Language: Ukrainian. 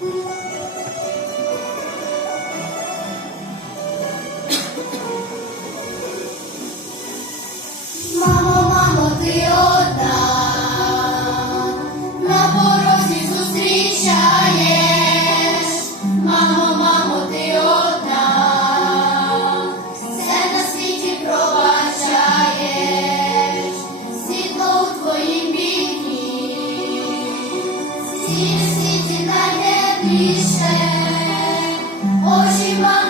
Мамо, мамо, ти одна, на порозі зустрічаєш. Мамо, мамо, одна, все на світі пробачаєш, світло у твоїм にしておしまい。